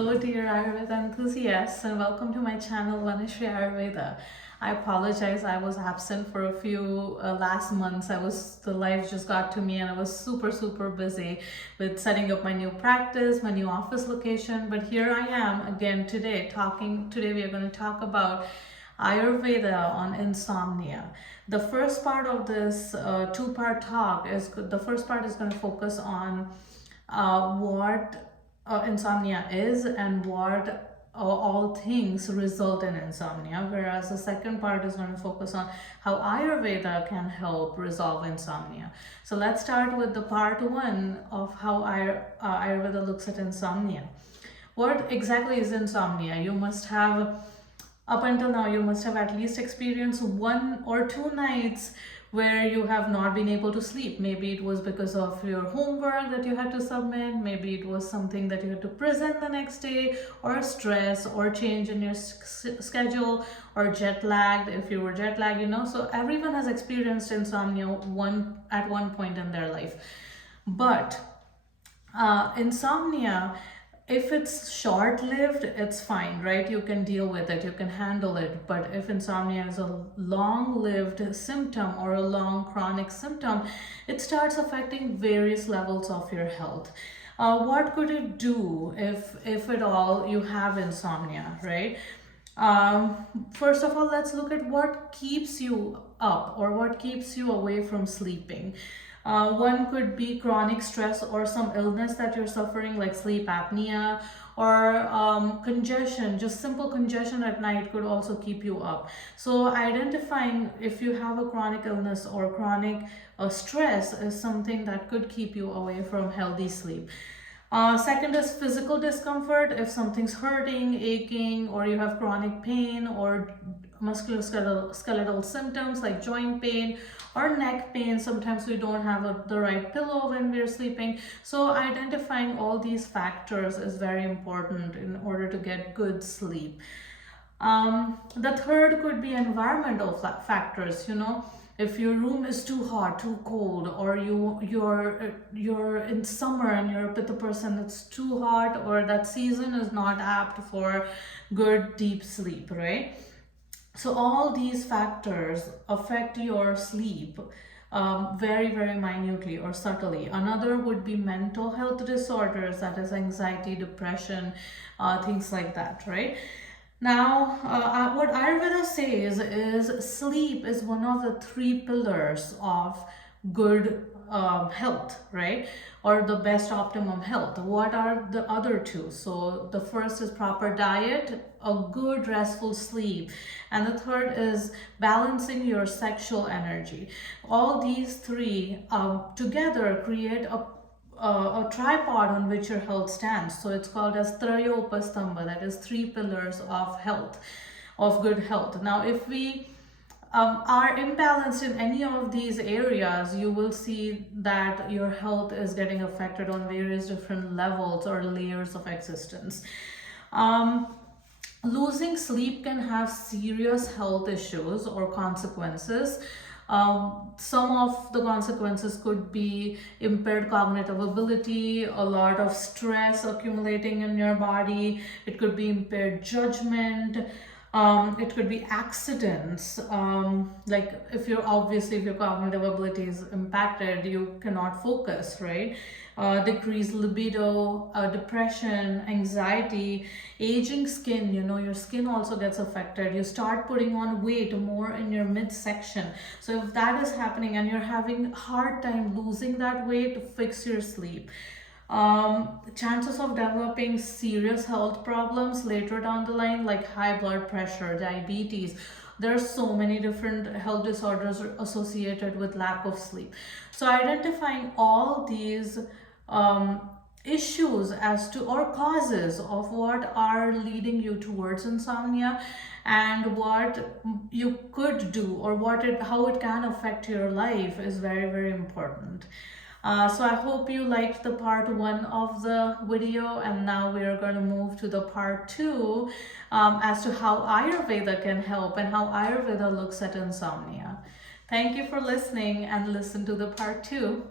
Hello dear Ayurveda enthusiasts, and welcome to my channel Vanishri Ayurveda. I apologize, I was absent for a few last months. The life just got to me and I was super busy with setting up my new practice, my new office location. But here I am again today today we are going to talk about Ayurveda on insomnia. The first part of this two-part talk is the first part is going to focus on what insomnia is and what all things result in insomnia, whereas the second part is going to focus on how Ayurveda can help resolve insomnia. So let's start with the part one of how Ayurveda looks at insomnia. What exactly is insomnia? Up until now, you must have at least experienced 1 or 2 nights where you have not been able to sleep. Maybe it was because of your homework that you had to submit, maybe it was something that you had to present the next day, or stress, or change in your schedule, or jet lagged if you were jet lagged, So everyone has experienced insomnia at one point in their life. But insomnia, if it's short-lived, it's fine, right? You can deal with it, you can handle it. But if insomnia is a long-lived symptom or a long chronic symptom, it starts affecting various levels of your health. What could it do if at all you have insomnia, right? First of all, let's look at what keeps you up or what keeps you away from sleeping. One could be chronic stress or some illness that you're suffering, like sleep apnea or congestion. Just simple congestion at night could also keep you up. So identifying if you have a chronic illness or chronic stress is something that could keep you away from healthy sleep. Second is physical discomfort. If something's hurting, aching, or you have chronic pain or musculoskeletal symptoms like joint pain or neck pain. Sometimes we don't have the right pillow when we're sleeping. So identifying all these factors is very important in order to get good sleep. The third could be environmental factors, if your room is too hot, too cold, or you're in summer and you're with a person that's too hot, or that season is not apt for good deep sleep, right? So all these factors affect your sleep very minutely or subtly. Another would be mental health disorders, that is anxiety, depression, things like that, right? Now, what Ayurveda says is sleep is one of the 3 pillars of good health, right? Or the best optimum health. What are the other 2? So the first is proper diet, a good restful sleep, and the third is balancing your sexual energy. All these 3 together create a tripod on which your health stands. So it's called as Trayopastamba, that is 3 pillars of health, of good health. Now, if we are imbalanced in any of these areas, you will see that your health is getting affected on various different levels or layers of existence. Losing sleep can have serious health issues or consequences. Some of the consequences could be impaired cognitive ability, a lot of stress accumulating in your body. It could be impaired judgment. It could be accidents. Like if your cognitive ability is impacted, you cannot focus, right? Decreased libido, depression, anxiety, aging skin, your skin also gets affected. You start putting on weight more in your midsection. So if that is happening and you're having hard time losing that weight, fix your sleep. Chances of developing serious health problems later down the line, like high blood pressure, diabetes. There are so many different health disorders associated with lack of sleep. So identifying all these issues or causes of what are leading you towards insomnia and what you could do or how it can affect your life is very important. So I hope you liked the part 1 of the video, and now we are going to move to the part 2 as to how Ayurveda can help and how Ayurveda looks at insomnia. Thank you for listening, and listen to the part 2.